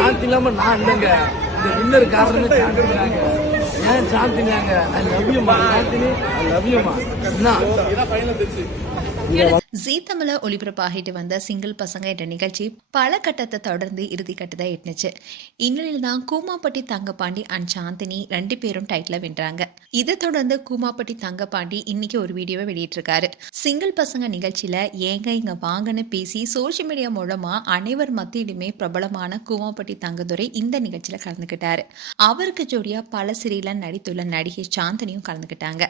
சாந்தி இல்லாம நான் இல்லைங்க. இந்த வின்னர் காரணமே சாந்திங்க. ஏன் சாந்திங்க? ஐ லவ் யூமா சாந்தினி, ஐ லவ் யூமா. ஜீ தமிழ ஒளிபரப்பாகிட்டு வந்த சிங்கிள் பசங்க என்ற நிகழ்ச்சி பல கட்டத்தை தொடர்ந்து இறுதி கட்டத்தை எட்டுனுச்சு. இந்நிலையில் தான் கூமாப்பட்டி தங்கப்பாண்டி அண்ட் சாந்தினி 2 பேரும் டைட்டில வென்றாங்க. இதை தொடர்ந்து கூமாப்பட்டி தங்கப்பாண்டி இன்னைக்கு ஒரு வீடியோவை வெளியிட்டிருக்காரு. சிங்கிள் பசங்க நிகழ்ச்சியில ஏங்க இங்க வாங்கன்னு பேசி சோசியல் மீடியா மூலமா அனைவர் மத்தியிலுமே பிரபலமான கூமாப்பட்டி தங்கதுரை இந்த நிகழ்ச்சியில கலந்துகிட்டாரு. அவருக்கு ஜோடியா பல சிறையில நடித்துள்ள நடிகை சாந்தினியும் கலந்துகிட்டாங்க.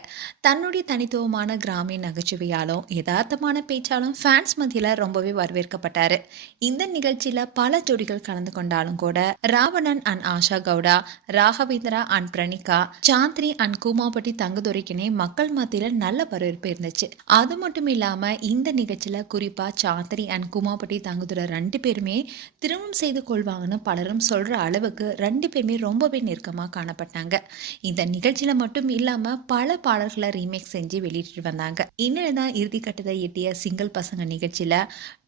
தன்னுடைய தனித்துவமான கிராமிய நகைச்சுவையாலும் யதார்த்தமான பேச்சாலும் ஃபேன்ஸ் மத்தியில ரொம்பவே வரவேற்கப்பட்டாரு. இந்த நிகழ்ச்சியில பல ஜோடிகள் கலந்து கொண்டாலும் கூட Ravanan and Asha Gowda, Raghavendra and Pranika, Chandini and Koomapatti தங்கதுரைக்குனே மக்கள் மத்தியில நல்ல வரவேற்பு இருந்துச்சு. அது மட்டும் இல்லாம இந்த நிகழ்ச்சியில குறிப்பா சாந்தினி அண்ட் கூமாப்பட்டி தங்கதுரை 2 பேருமே திருமணம் செய்து கொள்வாங்கன்னு பலரும் சொல்ற அளவுக்கு 2 பேருமே ரொம்பவே நெருக்கமா காணப்பட்டாங்க. இந்த நிகழ்ச்சியில மட்டும் இல்லாம பல பாடல்களை ரீமேக் செஞ்சு வெளியிட்டு வந்தாங்க. இந்நிலைதான் இறுதி கட்டத்தை எட்டிய சிங்கிள் பசங்க நிகழ்ச்சியில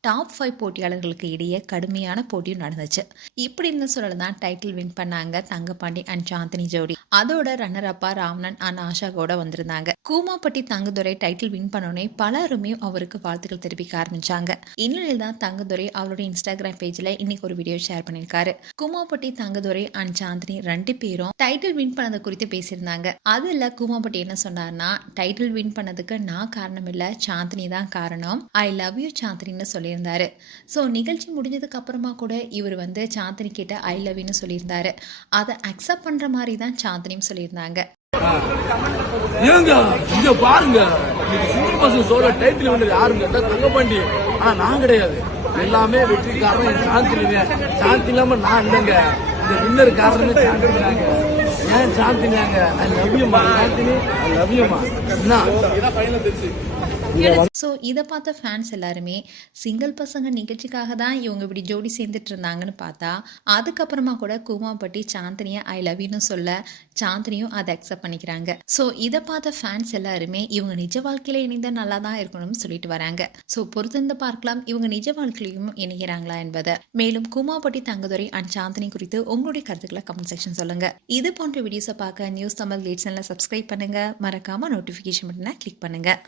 டாப் 5 போட்டியாளர்களுக்கு இடையே கடுமையான போட்டியும் நடந்துச்சு. இப்படி இருந்து சொல்லலாம் டைட்டில் வின் பண்ணாங்க தங்கப்பாண்டி அண்ட் சாந்தினி ஜோடி. அதோட ரன்னர் அப்பா ராவணன் அண்ட் ஆஷா கூட வந்திருந்தாங்க. கூமாப்பட்டி தங்கதுரை டைட்டில் வின் பண்ணோடனே பலருமே அவருக்கு வாழ்த்துக்கள் தெரிவிக்க ஆரம்பிச்சாங்க. இந்நிலையில் தான் தங்கதுரை அவருடைய இன்ஸ்டாகிராம் பேஜ்ல இன்னைக்கு ஒரு வீடியோ ஷேர் பண்ணிருக்காரு. கூமாப்பட்டி தங்கதுரை அண்ட் சாந்தினி 2 பேரும் டைட்டில் வின் பண்ணது குறித்து பேசியிருந்தாங்க. அதுல கூமாப்பட்டி என்ன சொன்னார்னா, டைட்டில் வின் பண்ணதுக்கு நான் காரணம் இல்ல, சாந்தினி தான் காரணம். ஐ லவ் யூ சாந்தினின்னு சொல்லியிருந்தாரு. ஸோ நிகழ்ச்சி முடிஞ்சதுக்கு அப்புறமா கூட இவர் சாந்தினி கிட்ட ஐ லவ் யூன்னு சொல்லியிருந்தாரு. அதை அக்செப்ட் பண்ற மாதிரி தான் சாந்தினியும் சொல்லியிருந்தாங்க. ஏங்க இங்க பாருங்க, சிங்கிள் பசங்க சோழ டைட்டில் வந்து யாருங்க? தங்கப்பாண்டி. ஆனா நான் கிடையாது. எல்லாமே வெற்றி காரணம் என் சாந்திங்க. சாந்தி இல்லாம நான் இல்லைங்க. இந்த வின்னர் காரணமே சாந்திங்க. ஏன் சாந்திங்க? ஐ லவ் யூமா சாந்தினி, ஐ லவ் யூமா. ஸோ இதை பார்த்த ஃபேன்ஸ் எல்லாருமே சிங்கிள் பசங்க நிகழ்ச்சிக்காக தான் இவங்க இப்படி ஜோடி சேர்ந்துட்டு இருந்தாங்கன்னு பார்த்தா, அதுக்கப்புறமா கூட கூமாப்பட்டி சாந்தினியை ஐ லவ் யூன்னு சொல்ல சாந்தினியும் அதை அக்செப்ட் பண்ணிக்கிறாங்க. ஸோ இதை பார்த்த ஃபேன்ஸ் எல்லாருமே இவங்க நிஜ வாழ்க்கையில இணைந்தா நல்லா தான் இருக்கணும்னு சொல்லிட்டு வராங்க. ஸோ பொறுத்திருந்து பார்க்கலாம் இவங்க நிஜ வாழ்க்கையிலும் இணைகிறாங்களா என்பதை. மேலும் கூமாப்பட்டி தங்கதுரை அண்ட் சாந்தினி குறித்து உங்களுடைய கருத்துக்களை கமெண்ட் செக்ஷன் சொல்லுங்க. இது போன்ற வீடியோஸை பார்க்க நியூஸ் தமிழ் லேட் சேனலை சப்ஸ்கிரைப் பண்ணுங்க. மறக்காம நோட்டிஃபிகேஷன் பட்டனை கிளிக் பண்ணுங்க.